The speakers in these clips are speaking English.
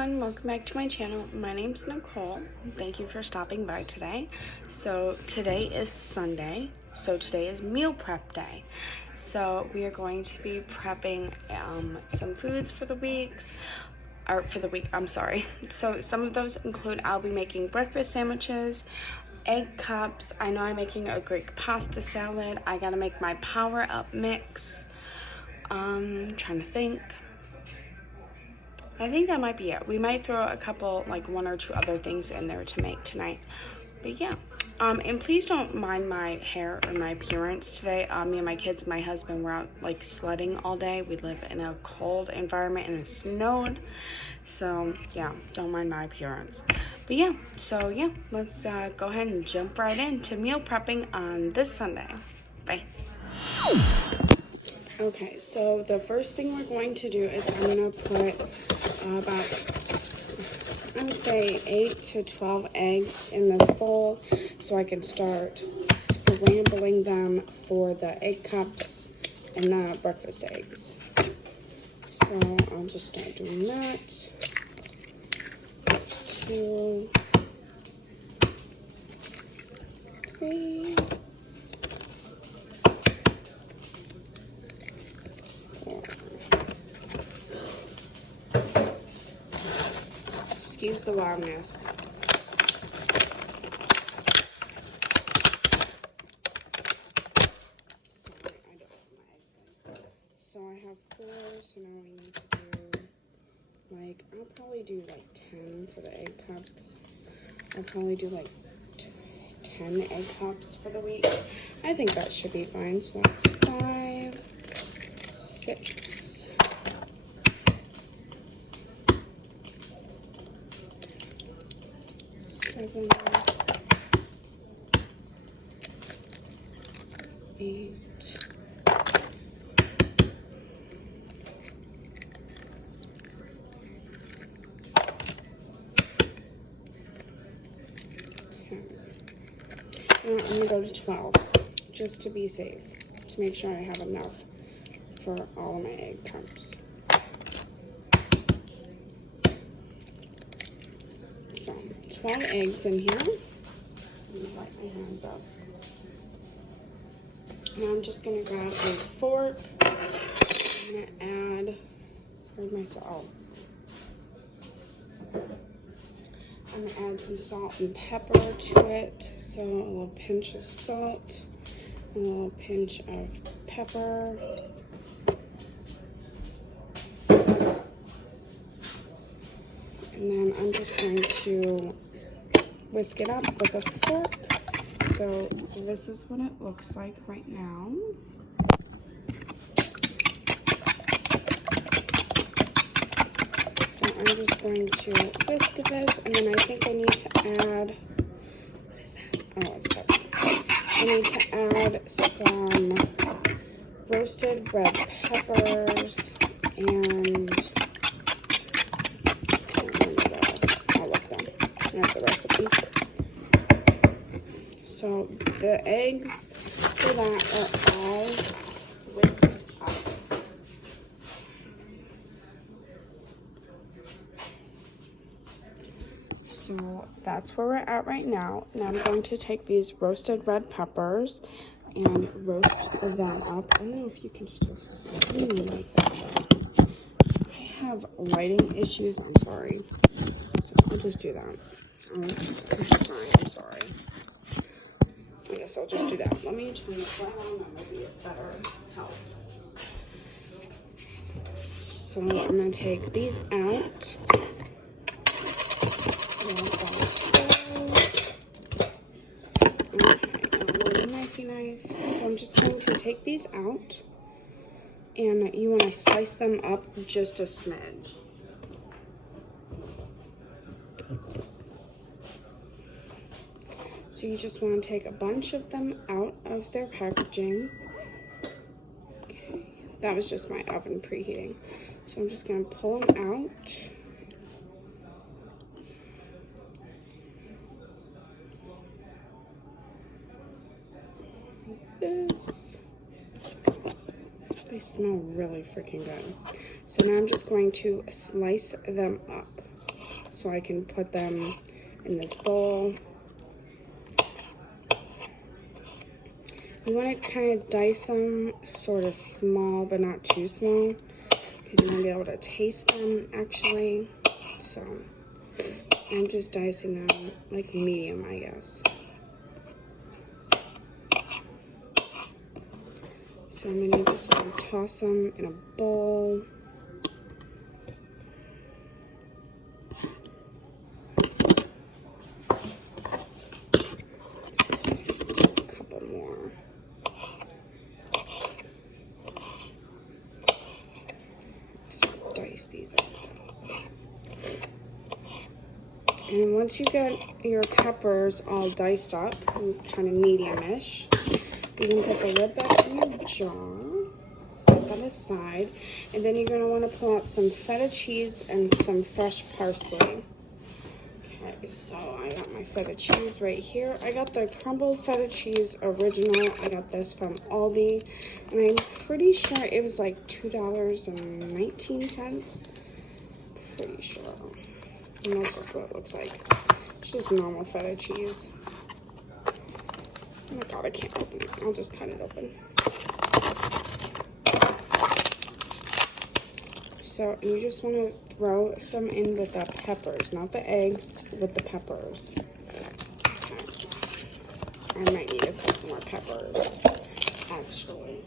everyone, welcome back to my channel. My name's Nicole. Thank you for stopping by today. So today is Sunday, so today is meal prep day. So we are going to be prepping some foods for the I'm sorry. So some of those include, I'll be making breakfast sandwiches, egg cups. I know I'm making a Greek pasta salad. I gotta make my Power Up mix. Trying to think. I think that might be it. We might throw a couple, like one or two other things in there to make tonight. But yeah. And please don't mind my hair or my appearance today. Me and my kids, my husband, were out like sledding all day. We live in a cold environment and it snowed. So yeah, don't mind my appearance. But yeah, so yeah, let's go ahead and jump right into meal prepping on this Sunday. Bye. Okay, so the first thing we're going to do is I'm going to put about, I would say 8 to 12 eggs in this bowl so I can start scrambling them for the egg cups and the breakfast eggs. So I'll just start doing that. 2, 3. Excuse the loudness. So I have 4, so now we need to do, like, I'll probably do like 10 for the egg cups, because I'll probably do like 10 egg cups for the week. I think that should be fine. So that's 5, 6, 7, 8, 10. I'm gonna go to 12, just to be safe, to make sure I have enough for all of my egg cups. So 12 eggs in here. I'm gonna wipe my hands up. Now I'm just gonna grab a fork. I'm gonna add, where's my salt? I'm gonna add some salt and pepper to it. So a little pinch of salt, a little pinch of pepper. And then I'm just going to whisk it up with a fork. So this is what it looks like right now. So I'm just going to whisk this, and then I think I need to add, what is that? Oh, it's pepper. I need to add some roasted red peppers and the recipe. So the eggs for that are all whisked up. So that's where we're at right now. Now I'm going to take these roasted red peppers and roast them up. I don't know if you can still see me like that. I have lighting issues. I'm sorry. So I'll just do that. I'm sorry. I guess I'll just do that. Let me turn this around. That might be a better help. So I'm going to take these out. Okay, a little knifey knife. So I'm just going to take these out. And you want to slice them up just a smidge. So you just want to take a bunch of them out of their packaging. Okay, that was just my oven preheating. So I'm just going to pull them out. Like this. They smell really freaking good. So now I'm just going to slice them up. so I can put them in this bowl. You want to kind of dice them sort of small, but not too small, because you want to be able to taste them actually. So I'm just dicing them like medium, I guess. So I'm going to just toss them in a bowl. A couple more. Just dice these up. And once you get your peppers all diced up, kind of medium-ish, you can put the lid back in your jar, set that aside, and then you're going to want to pull out some feta cheese and some fresh parsley. Okay, so I got my feta cheese right here. I got the crumbled feta cheese original. I got this from Aldi, and I'm pretty sure it was like $2.19. Pretty sure. And that's just what it looks like. It's just normal feta cheese. Oh my god, I can't open it. I'll just cut it open. So you just want to throw some in with the peppers, not the eggs, with the peppers. Okay. I might need a couple more peppers, actually.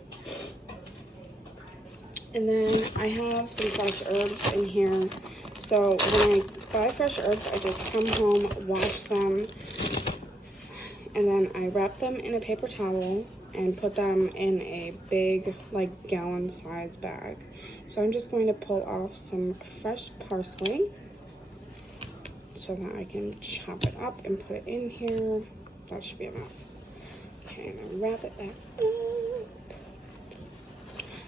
And then I have some fresh herbs in here. So when I buy fresh herbs, I just come home, wash them, and then I wrap them in a paper towel and put them in a big, like, gallon-size bag. So I'm just going to pull off some fresh parsley so that I can chop it up and put it in here. That should be enough. Okay, and then wrap it back up.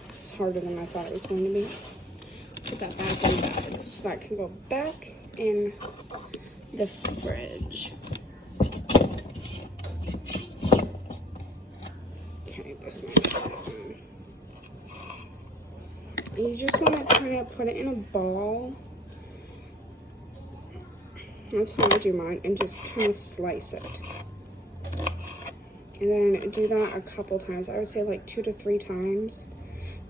It's harder than I thought it was going to be. Put that back in the bag so that can go back in the fridge. Okay, this one's fine. You just want to kind of put it in a ball. That's how I do mine, and just kind of slice it. And then do that a couple times. I would say like 2 to 3 times.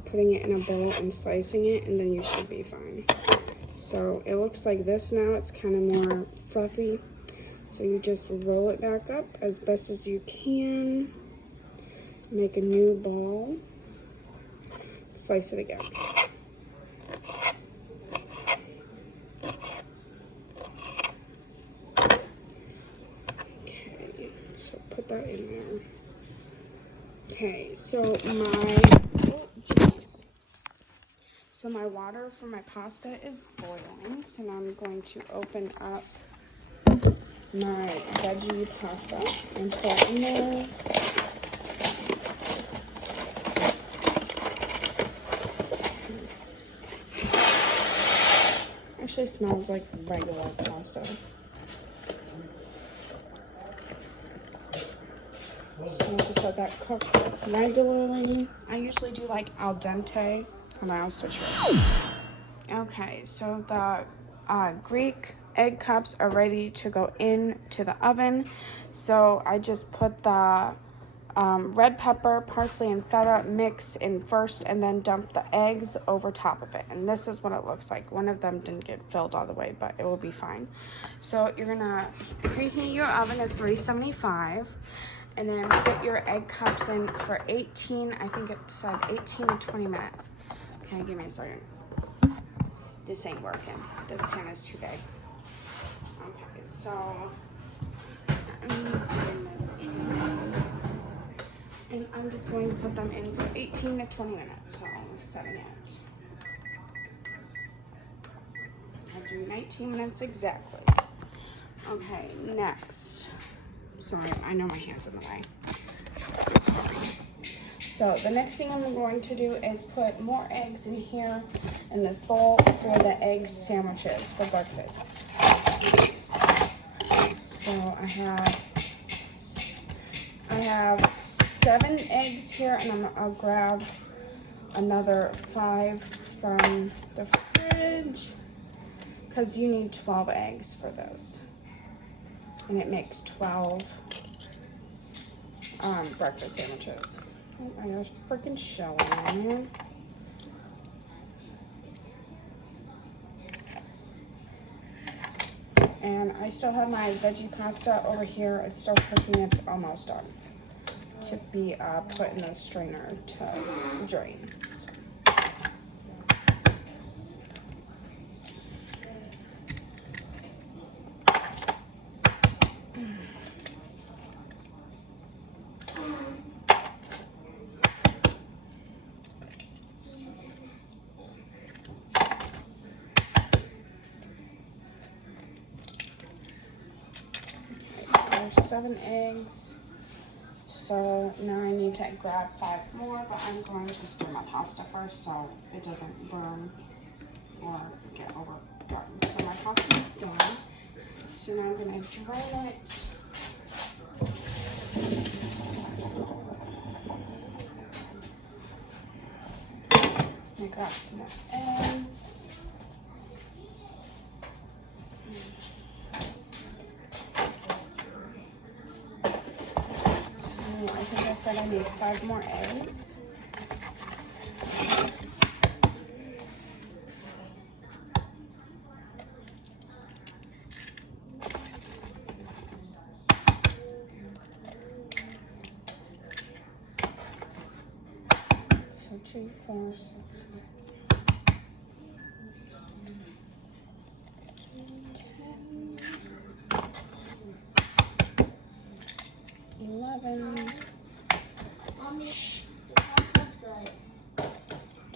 Putting it in a bowl and slicing it, and then you should be fine. So it looks like this now. It's kind of more fluffy. So you just roll it back up as best as you can. Make a new ball. Slice it again. Okay, so put that in there. Okay, so my water for my pasta is boiling. So now I'm going to open up my veggie pasta and put it in there. Actually smells like regular pasta. So I'll just let that cook regularly. I usually do like al dente, and I'll switch it. Okay, so the Greek egg cups are ready to go into the oven. So I just put the red pepper, parsley, and feta mix in first, and then dump the eggs over top of it. And this is what it looks like. One of them didn't get filled all the way, but it will be fine. So you're gonna preheat your oven at 375, and then put your egg cups in for 18, I think it said 18 to 20 minutes. Okay, give me a second. This ain't working. This pan is too big. Okay, so and I'm just going to put them in for 18 to 20 minutes. So I'm setting it. I'll do 19 minutes exactly. Okay, next. Sorry, I know my hand's in the way. Sorry. So the next thing I'm going to do is put more eggs in here in this bowl for the egg sandwiches for breakfast. So I have 7 eggs here, and I'll grab another 5 from the fridge because you need 12 eggs for this. And it makes 12 breakfast sandwiches. Oh my gosh, freaking showing, man. And I still have my veggie pasta over here. It's still cooking. It's almost done to be put in the strainer to drain. So. There's 7 eggs. So now I need to grab 5 more, but I'm going to stir my pasta first so it doesn't burn or get overdone. So my pasta is done. So now I'm going to drain it. I got some more eggs. I think I said I need 5 more eggs. So 2, 4, 6, 8, 11. Mommy, the pasta's good.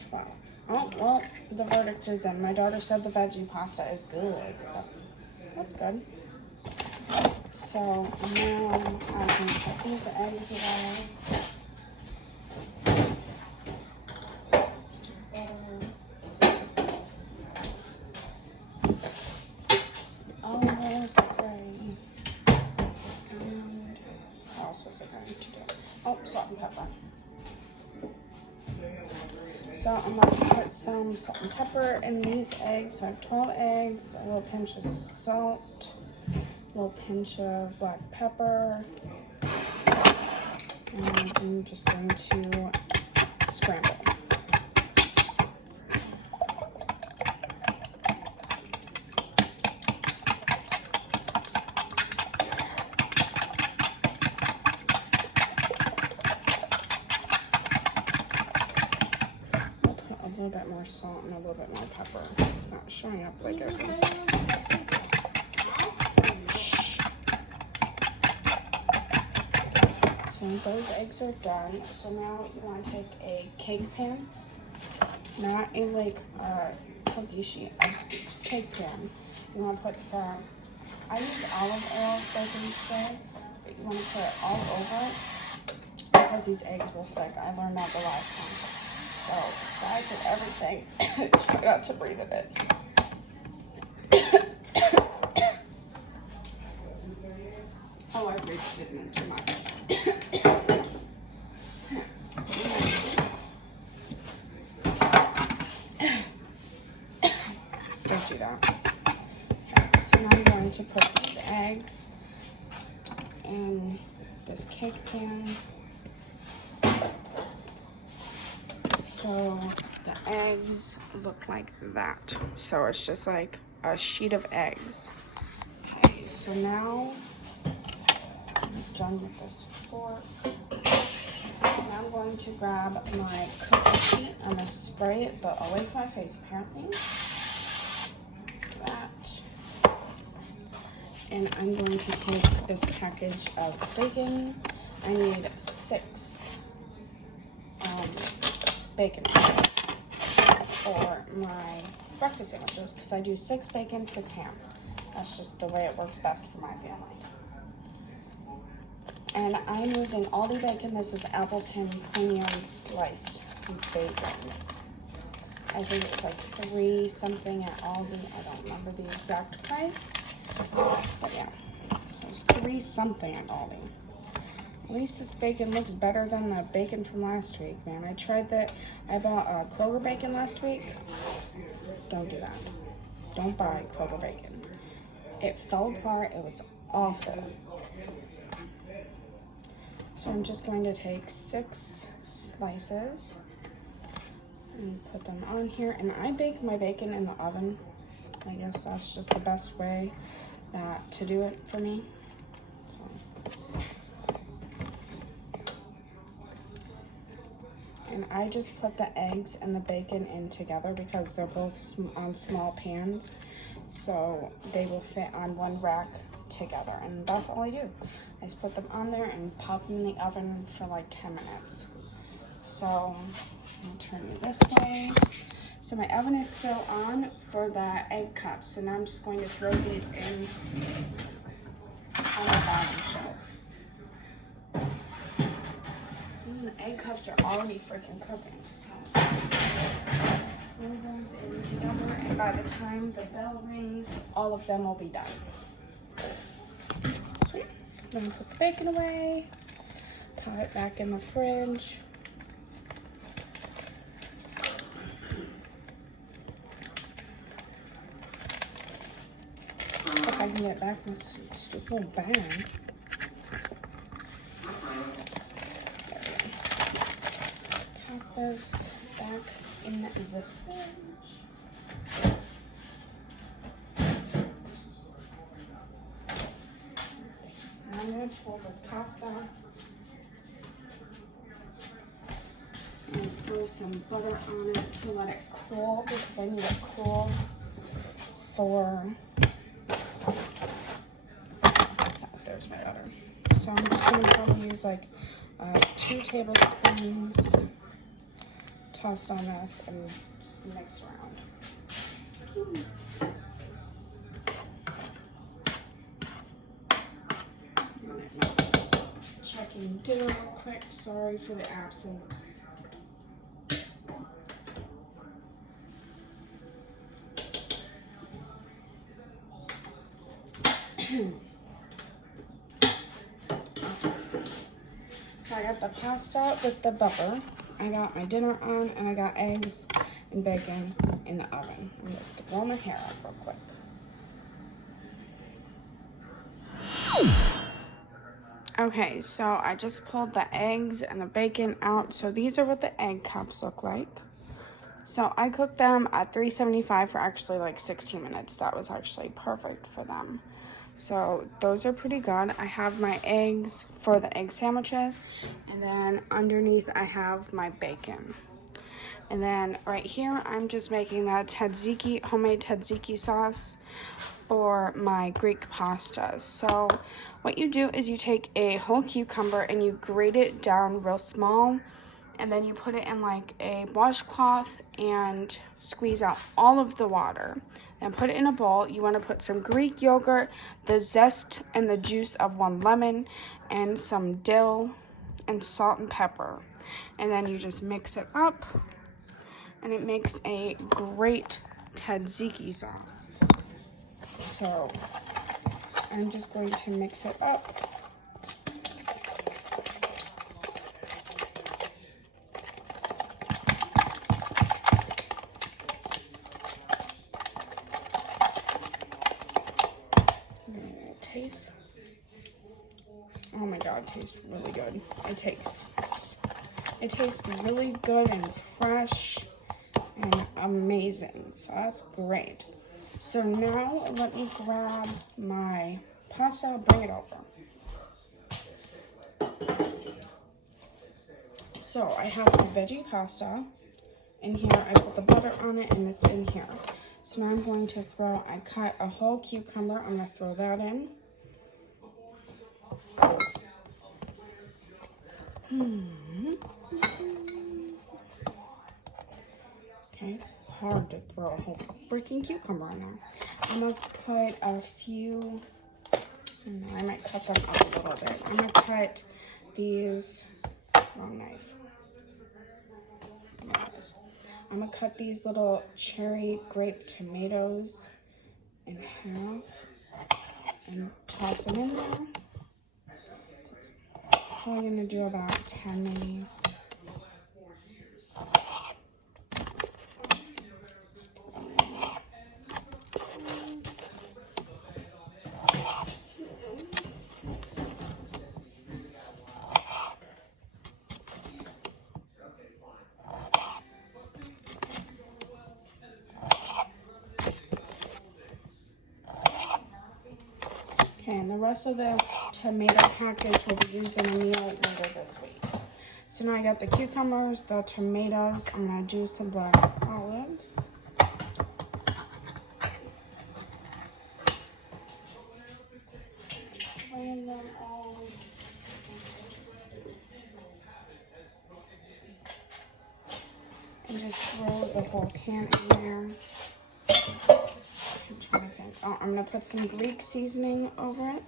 12. Oh, well, the verdict is in. My daughter said the veggie pasta is good, so that's good. So now I can put these eggs away. Almost spray. And what else was I going to do? Oh, salt and pepper. So I'm going to put some salt and pepper in these eggs. So I have 12 eggs, a little pinch of salt, a little pinch of black pepper, and I'm just going to scramble. A little bit more salt and a little bit more pepper. It's not showing up like it. So those eggs are done. So now you want to take a cake pan, not a like cookie sheet, a cake pan. You want to put some. I use olive oil baking instead, but you want to put it all over it because these eggs will stick. I learned that the last time. So, besides of everything, try not to breathe a bit. Oh, I breathed it in too much. Don't do that. Okay, so now I'm going to put these eggs in this cake pan. So the eggs look like that. So it's just like a sheet of eggs. Okay, so now I'm done with this fork. Now I'm going to grab my cookie sheet. I'm going to spray it, but away from my face apparently. That. And I'm going to take this package of bacon. I need 6 bacon strips for my breakfast sandwiches because I do 6 bacon, 6 ham. That's just the way it works best for my family. And I'm using Aldi bacon. This is Appleton premium sliced bacon. I think it's like 3 something at Aldi. I don't remember the exact price, but yeah, it's 3 something at Aldi. At least this bacon looks better than the bacon from last week, man. I tried that. I bought Kroger bacon last week. Don't do that. Don't buy Kroger bacon. It fell apart. It was awful. So I'm just going to take 6 slices and put them on here. And I bake my bacon in the oven. I guess that's just the best way to do it for me. So. And I just put the eggs and the bacon in together because they're both on small pans. So they will fit on one rack together. And that's all I do. I just put them on there and pop them in the oven for like 10 minutes. So I'll turn it this way. So my oven is still on for the egg cups. So now I'm just going to throw these in on the bottom shelf. The egg cups are already freaking cooking, so throw those in together, and by the time the bell rings, all of them will be done. So yeah, then I put the bacon away, pop it back in the fridge. If I can get back in this stupid little bag. This back in the fridge. And I'm going to pull this pasta and throw some butter on it to let it cool because I need it cool for. There's my butter. So I'm just going to probably use like 2 tablespoons. Tossed on this and just mix around. Checking dinner real quick. Sorry for the absence. So I got the pasta with the butter. I got my dinner on, and I got eggs and bacon in the oven. I'm going to throw my hair up real quick. Okay, so I just pulled the eggs and the bacon out. So these are what the egg cups look like. So I cooked them at 375 for actually like 16 minutes. That was actually perfect for them. So those are pretty good. I have my eggs for the egg sandwiches, and then underneath I have my bacon. And then right here I'm just making that tzatziki, homemade tzatziki sauce for my Greek pastas. So what you do is you take a whole cucumber and you grate it down real small, and then you put it in like a washcloth and squeeze out all of the water. And put it in a bowl. You want to put some Greek yogurt, the zest and the juice of 1 lemon, and some dill and salt and pepper. And then you just mix it up, and it makes a great tzatziki sauce. So I'm just going to mix it up. Taste. Oh my god, it tastes really good. It tastes really good and fresh and amazing. So that's great. So now let me grab my pasta, bring it over. So I have the veggie pasta in here. I put the butter on it and it's in here. So now I'm going to I cut a whole cucumber. I'm going to throw that in. Okay, it's hard to throw a whole freaking cucumber in there. I'm going to put a few, I might cut them up a little bit. I'm going to cut these, wrong knife. I'm going to cut these little cherry grape tomatoes in half and toss them in there. So it's probably going to do about 10 maybe. Okay, and the rest of this tomato package will be used in a meal later this week. So now I got the cucumbers, the tomatoes. I'm gonna do some black olives. Drain them all. And just throw the whole can in there. I'm trying to think. Oh, I'm gonna put some Greek seasoning over it.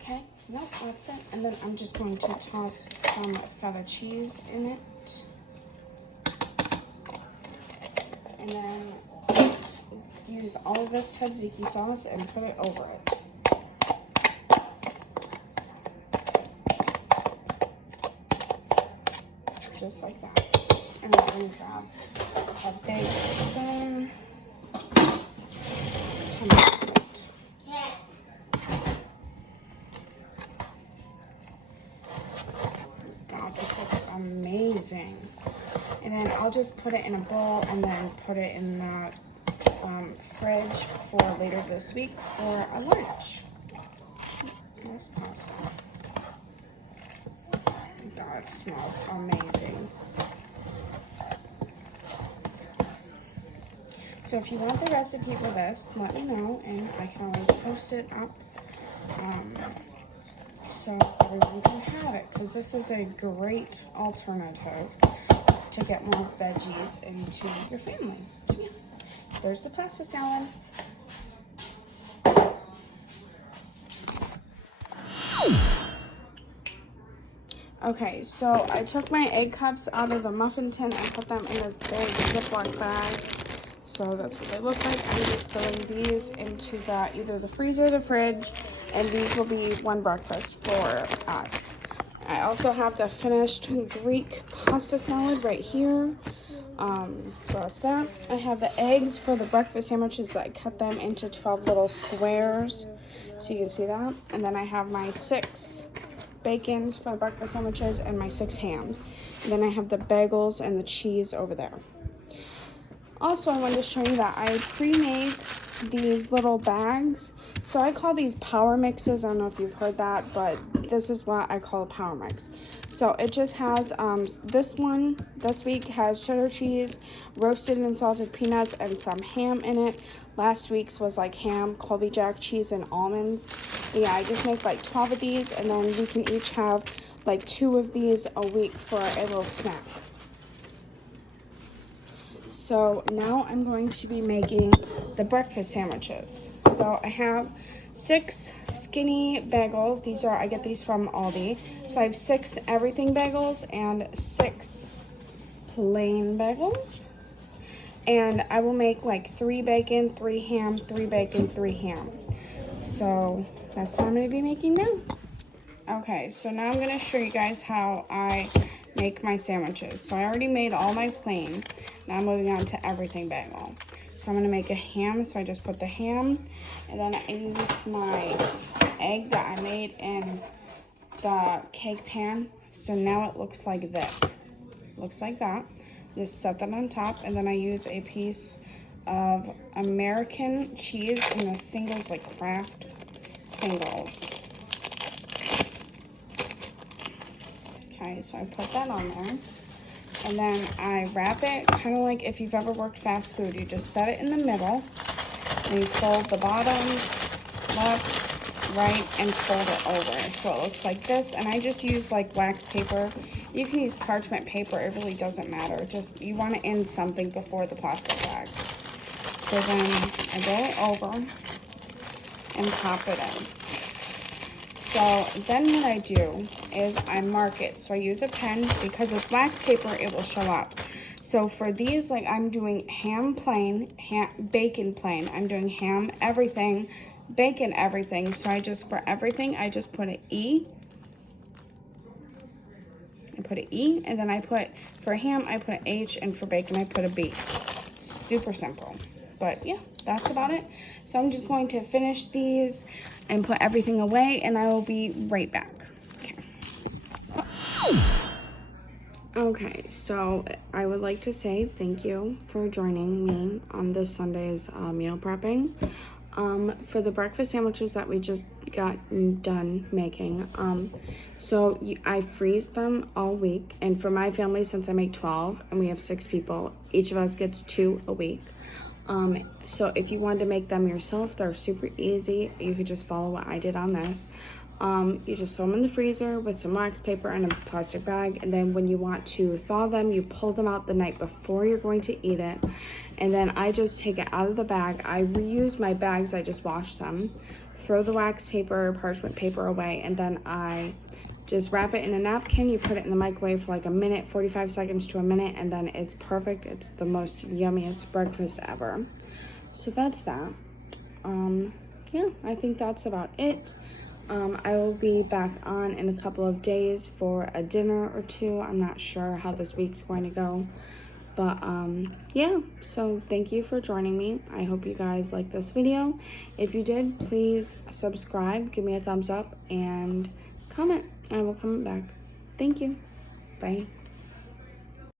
Okay, nope, that's it. And then I'm just going to toss some feta cheese in it. And then just use all of this tzatziki sauce and put it over it. Just like that. And then I'm gonna grab a big spoon to mix it. God, this looks amazing. And then I'll just put it in a bowl and then put it in the fridge for later this week for a lunch. Nice pasta. God, it smells amazing. So if you want the recipe for this, let me know and I can always post it up so everyone can have it, because this is a great alternative to get more veggies into your family. So yeah, so there's the pasta salad. Okay, so I took my egg cups out of the muffin tin and put them in this big Ziploc bag. So that's what they look like. I'm just throwing these into either the freezer or the fridge, and these will be one breakfast for us. I also have the finished Greek pasta salad right here. So that's that. I have the eggs for the breakfast sandwiches. I cut them into 12 little squares, so you can see that. And then I have my 6 bacons for the breakfast sandwiches and my 6 hams. And then I have the bagels and the cheese over there. Also, I wanted to show you that I pre-made these little bags. So I call these power mixes. I don't know if you've heard that, but this is what I call a power mix. So it just has, this one this week has cheddar cheese, roasted and salted peanuts, and some ham in it. Last week's was like ham, Colby Jack cheese, and almonds. But yeah, I just make like 12 of these, and then we can each have like 2 of these a week for a little snack. So now I'm going to be making the breakfast sandwiches. So I have 6 skinny bagels. I get these from Aldi. So I have 6 everything bagels and 6 plain bagels. And I will make like 3 bacon, 3 ham, 3 bacon, 3 ham. So that's what I'm going to be making now. Okay, so now I'm going to show you guys how I make my sandwiches. So I already made all my plain. Now I'm moving on to everything bagel. So I'm going to make a ham. So I just put the ham, and then I use my egg that I made in the cake pan. So now it looks like this. Looks like that. Just set that on top, and then I use a piece of American cheese in the singles, like Kraft singles. Okay, so I put that on there. And then I wrap it, kind of like if you've ever worked fast food. You just set it in the middle, and you fold the bottom, left, right, and fold it over. So it looks like this. And I just use like wax paper. You can use parchment paper. It really doesn't matter. Just, you want to end something before the plastic bag. So then I go it over and pop it in. So then what I do is I mark it. So I use a pen, because it's wax paper, it will show up. So for these, like I'm doing ham plain, bacon plain. I'm doing ham everything, bacon everything. So I just, for everything, I just put an E. I put an E, and then I put, for ham, I put an H, and for bacon, I put a B. Super simple. But yeah, that's about it. So I'm just going to finish these and put everything away, and I will be right back. Okay. Okay, so I would like to say thank you for joining me on this Sunday's meal prepping. For the breakfast sandwiches that we just got done making, I freeze them all week, and for my family, since I make 12 and we have 6 people, each of us gets 2 a week. So if you wanted to make them yourself, they're super easy. You could just follow what I did on this. You just throw them in the freezer with some wax paper and a plastic bag, and then when you want to thaw them, you pull them out the night before you're going to eat it, and then I just take it out of the bag. I reuse my bags, I just wash them, throw the wax paper, parchment paper away, and then I just wrap it in a napkin. You put it in the microwave for like a minute, 45 seconds to a minute, and then it's perfect. It's the most yummiest breakfast ever. So that's that. Yeah, I think that's about it. I will be back on in a couple of days for a dinner or two. I'm not sure how this week's going to go. But yeah, so thank you for joining me. I hope you guys liked this video. If you did, please subscribe, give me a thumbs up, and comment. I will comment back. Thank you. Bye.